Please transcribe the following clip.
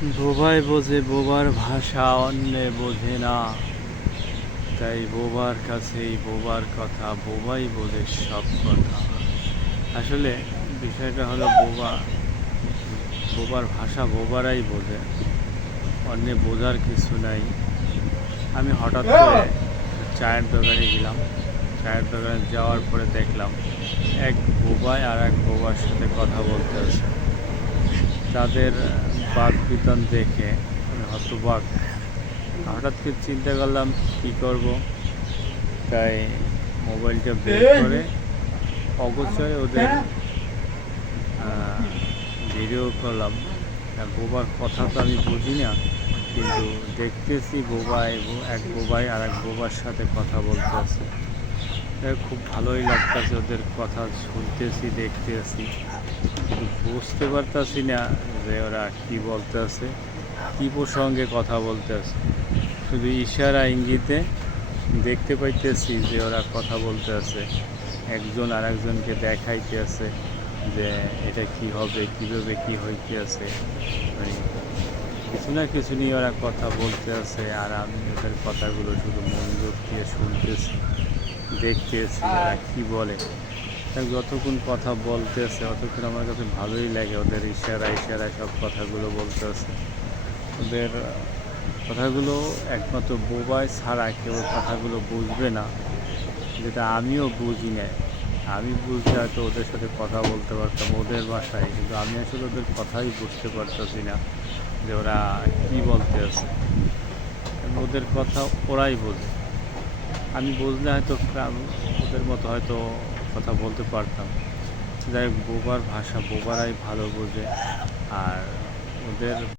বোবাই বোঝে বোবার ভাষা, অন্যে বোঝে না। তাই বোবার কাছেই বোবার কথা, বোবাই বোঝে সব কথা। আসলে বিষয়টা হলো বোবার ভাষা বোবারাই বোঝে, অন্যে বোঝার কিছু নাই। আমি হঠাৎ করে চায়ের দোকানে গেলাম। চায়ের দোকানে যাওয়ার পরে দেখলাম এক বোবাই আর এক বোবার সাথে কথা বলতে আছে। তাদের বাক বিতন দেখে আমি হতবাক। হঠাৎ করে চিন্তা করলাম কী করব, তাই মোবাইলটা বের করে অগোচরে ওদের ভিডিও করলাম। বোবার কথা তো আমি বুঝি না, কিন্তু দেখতেছি এক বোবাই আর এক বোবার সাথে কথা বলতে আছে। খুব ভালোই লাগতেছে, ওদের কথা শুনতেছি, দেখতেছি, কিন্তু বুঝতে পারতাছি না যে ওরা কী বলতে আছে, কী প্রসঙ্গে কথা বলতে আছে। শুধু ইশারা ইঙ্গিতে দেখতে পাইতেছি যে ওরা কথা বলতে আছে, একজন আর একজনকে দেখাইতে আছে যে এটা কি হবে, কীভাবে কী হইতে আছে। মানে কিছু না কিছু নিয়ে ওরা কথা বলতে আছে, আর আমি ওদের কথাগুলো শুধু মনোযোগ দিয়ে শুনতেছি, দেখতেছি ওরা কী বলে। যতক্ষণ কথা বলতেছে ততক্ষণ আমার কাছে ভালোই লাগে। ওদের ইশারায় সব কথাগুলো বলতে আছে। ওদের কথাগুলো একমাত্র বোবাই ছাড়া কেউ কথাগুলো বুঝবে না, যেটা আমিও বুঝি না। আমি বুঝলে হয়তো ওদের সাথে কথা বলতে পারতাম ওদের ভাষায়, কিন্তু আমি আসলে ওদের কথাই বুঝতে পারতেছি না যে ওরা কী বলতে আছে। ওদের কথা ওরাই বোঝে, আমি বুঝলে হয়তো ওদের মতো হয়তো কথা বলতে পারতাম। যাই হোক, বোবার ভাষা বোবারাই ভালো বোঝে। আর ওদের